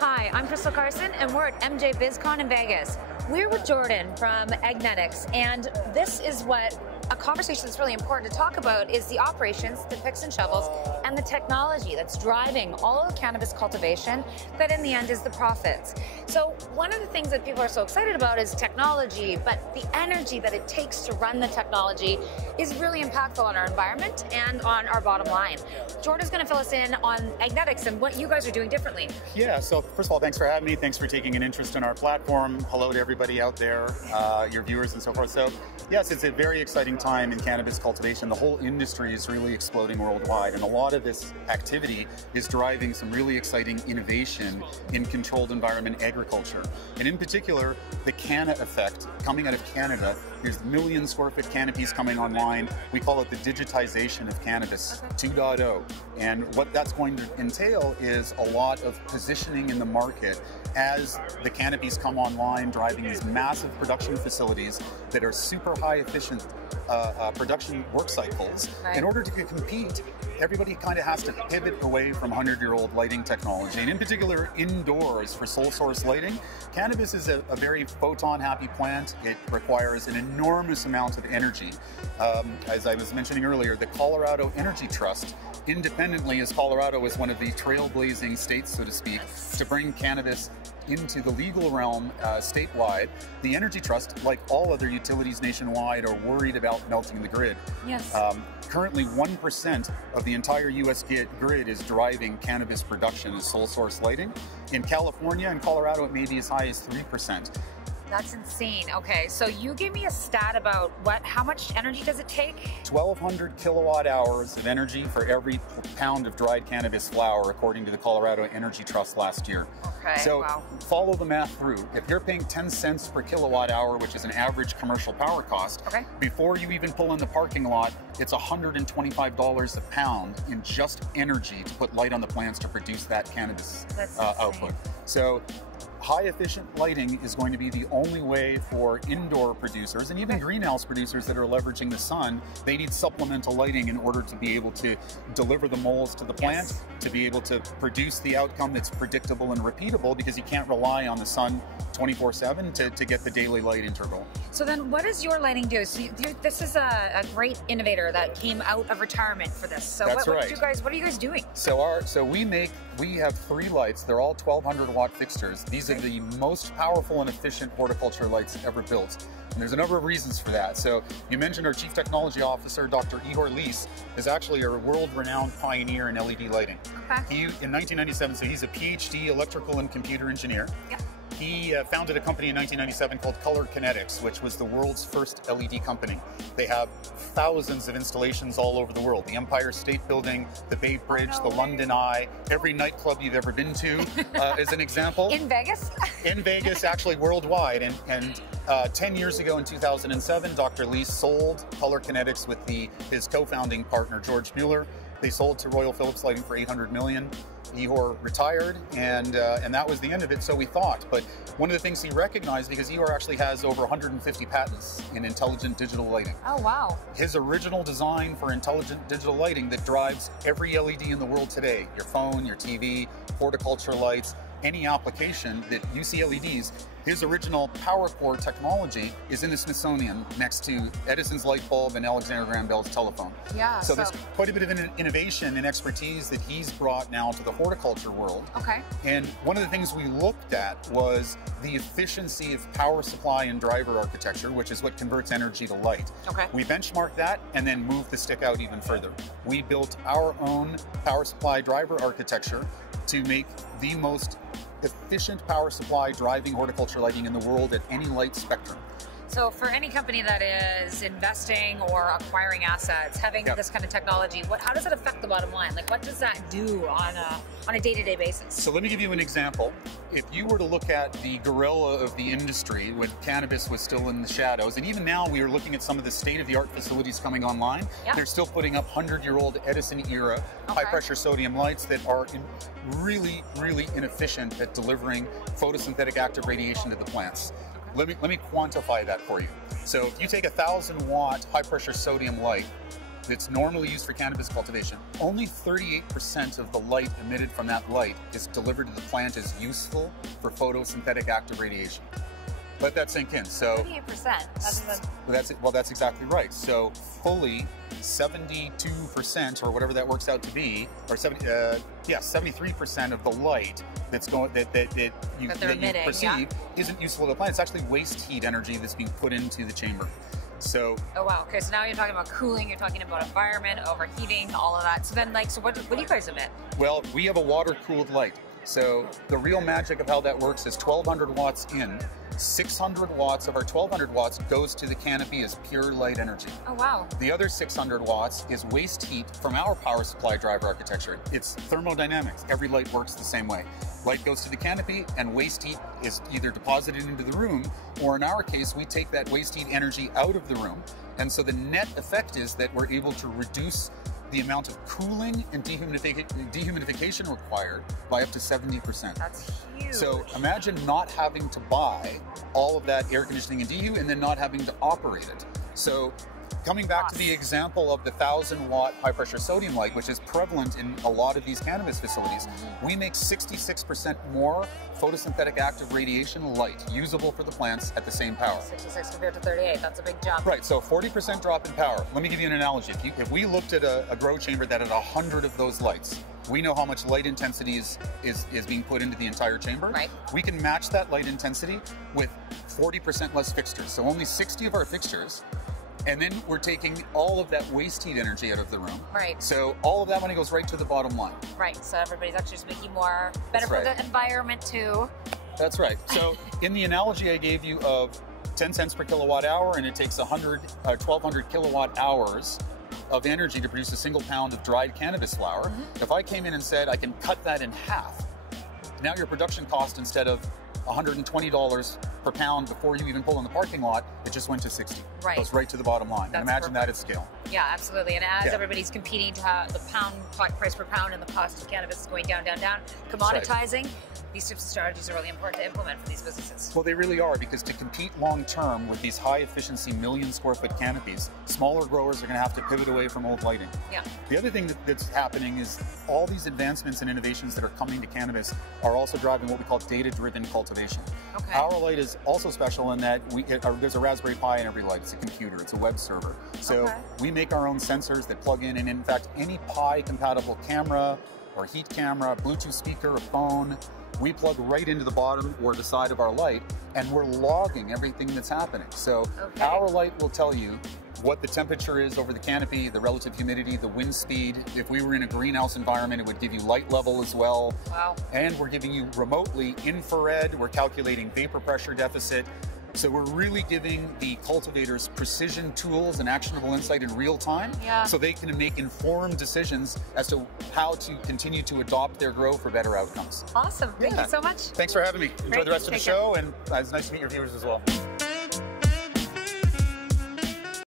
Hi, I'm Crystal Carson, and we're at MJBizCon in Vegas. We're with Jordan from Agnetix, and this is what a conversation that's really important to talk about is the operations, the picks and shovels, and the technology that's driving all of cannabis cultivation that in the end is the profits. So one of the things that people are so excited about is technology, but the energy that it takes to run the technology is really impactful on our environment and on our bottom line. Jordan's going to fill us in on Agnetix and what you guys are doing differently. Yeah, so first of all, thanks for having me. Thanks for taking an interest in our platform. Hello to everybody out there, your viewers and so forth. So yes, it's a very exciting time in cannabis cultivation. The whole industry is really exploding worldwide, and a lot of this activity is driving some really exciting innovation in controlled environment agriculture. And in particular, the canna effect coming out of Canada. There's million square foot canopies coming online. We call it the digitization of cannabis 2.0. And what that's going to entail is a lot of positioning in the market as the canopies come online, driving these massive production facilities that are super high efficient production work cycles. Right. In order to compete, everybody kind of has to pivot away from 100-year-old lighting technology, and in particular indoors for sole source lighting. Cannabis is a very photon-happy plant. It requires an enormous amount of energy. As I was mentioning earlier, the Colorado Energy Trust, independently, as Colorado is one of the trailblazing states, so to speak, to bring cannabis into the legal realm statewide. The Energy Trust, like all other utilities nationwide, are worried about melting the grid. Yes. Currently, 1% of the entire U.S. grid is driving cannabis production as sole source lighting. In California and Colorado, it may be as high as 3%. That's insane. Okay, so you gave me a stat about how much energy does it take? 1,200 kilowatt hours of energy for every pound of dried cannabis flower, according to the Colorado Energy Trust last year. Okay, so wow. Follow the math through. If you're paying 10 cents per kilowatt hour, which is an average commercial power cost, okay, before you even pull in the parking lot, it's $125 a pound in just energy to put light on the plants to produce that cannabis output. So high efficient lighting is going to be the only way for indoor producers and even greenhouse producers that are leveraging the sun. They need supplemental lighting in order to be able to deliver the moles to the plant, to be able to produce the outcome that's predictable and repeatable, because you can't rely on the sun 24/7 to get the daily light interval. So then what does your lighting do? So this is a great innovator that came out of retirement for this. So That's right. What are you guys doing? So we have 3 lights. They're all 1,200 watt fixtures. These are the most powerful and efficient horticulture lights ever built. And there's a number of reasons for that. So you mentioned our Chief Technology Officer, Dr. Igor Lis, is actually a world-renowned pioneer in LED lighting. Okay. He, in 1997, so he's a PhD electrical and computer engineer. Yep. He founded a company in 1997 called Cannabis, which was the world's first LED company. They have thousands of installations all over the world. The Empire State Building, the Bay Bridge, the London Eye, every nightclub you've ever been to is an example. In Vegas? In Vegas, actually worldwide. And 10 years ago in 2007, Dr. Lee sold Cannabis with his co-founding partner, George Mueller. They sold to Royal Philips Lighting for $800 million. Igor retired, and that was the end of it, so we thought. But one of the things he recognized, because Igor actually has over 150 patents in intelligent digital lighting. Oh, wow. His original design for intelligent digital lighting that drives every LED in the world today, your phone, your TV, horticulture lights, any application that you see LEDs, his original power core technology is in the Smithsonian next to Edison's light bulb and Alexander Graham Bell's telephone. Yeah. So there's quite a bit of innovation and expertise that he's brought now to the horticulture world. Okay. And one of the things we looked at was the efficiency of power supply and driver architecture, which is what converts energy to light. Okay. We benchmarked that and then moved the stick out even further. We built our own power supply driver architecture to make the most efficient power supply driving horticulture lighting in the world at any light spectrum. So for any company that is investing or acquiring assets, having this kind of technology, how does it affect the bottom line? Like, what does that do on a day-to-day basis? So let me give you an example. If you were to look at the gorilla of the industry when cannabis was still in the shadows, and even now we are looking at some of the state-of-the-art facilities coming online, they're still putting up 100-year-old Edison-era high-pressure sodium lights that are really, really inefficient at delivering photosynthetic active radiation to the plants. Let me quantify that for you. So if you take a 1,000 watt high pressure sodium light that's normally used for cannabis cultivation, only 38% of the light emitted from that light is delivered to the plant as useful for photosynthetic active radiation. Let that sink in. So 38%. that's exactly right. So fully 72% or whatever that works out to be, or 73% of the light that's going that you perceive isn't useful to the plant. It's actually waste heat energy that's being put into the chamber. So oh wow, okay, so now you're talking about cooling, you're talking about environment, overheating, all of that. So then so what do you guys emit? Well, we have a water cooled light. So the real magic of how that works is 1200 watts in, 600 watts of our 1200 watts goes to the canopy as pure light energy. Oh wow. The other 600 watts is waste heat from our power supply drive architecture. It's thermodynamics. Every light works the same way. Light goes to the canopy and waste heat is either deposited into the room, or in our case, we take that waste heat energy out of the room. And so the net effect is that we're able to reduce the amount of cooling and dehumidification required by up to 70%. That's huge. So imagine not having to buy all of that air conditioning and dehu and then not having to operate it. So coming back to the example of the 1,000-watt high-pressure sodium light, which is prevalent in a lot of these cannabis facilities, we make 66% more photosynthetic active radiation light usable for the plants at the same power. 66 compared to 38, that's a big jump. Right, so 40% drop in power. Let me give you an analogy. If we looked at a grow chamber that had 100 of those lights, we know how much light intensity is being put into the entire chamber. Right. We can match that light intensity with 40% less fixtures. So only 60 of our fixtures. And then we're taking all of that waste heat energy out of the room. Right. So all of that money goes right to the bottom line. Right. So everybody's actually just making more, better for the environment too. That's right. So in the analogy I gave you of 10 cents per kilowatt hour, and it takes 1,200 kilowatt hours of energy to produce a single pound of dried cannabis flower. If I came in and said I can cut that in half, now your production cost, instead of $120 per pound before you even pull in the parking lot, it just went to 60. Right. Goes right to the bottom line. That's and imagine that at scale. Yeah, absolutely. And as everybody's competing to have the price per pound and the cost of cannabis is going down, commoditizing, these types of strategies are really important to implement for these businesses. Well, they really are, because to compete long term with these high efficiency million-square-foot canopies, smaller growers are going to have to pivot away from old lighting. Yeah. The other thing that's happening is all these advancements and innovations that are coming to cannabis are also driving what we call data-driven cultivation. Okay. Our light is also special in that there's a Raspberry Pi in every light. It's a computer. It's a web server. So we make our own sensors that plug in, and in fact, any Pi-compatible camera or heat camera, Bluetooth speaker, a phone, we plug right into the bottom or the side of our light, and we're logging everything that's happening. So our light will tell you what the temperature is over the canopy, the relative humidity, the wind speed. If we were in a greenhouse environment, it would give you light level as well. Wow. And we're giving you remotely infrared. We're calculating vapor pressure deficit. So we're really giving the cultivators precision tools and actionable insight in real time, so they can make informed decisions as to how to continue to adopt their grow for better outcomes. Awesome. Thank you so much. Thanks for having me. Enjoy the rest of the show, and it's nice to meet your viewers as well.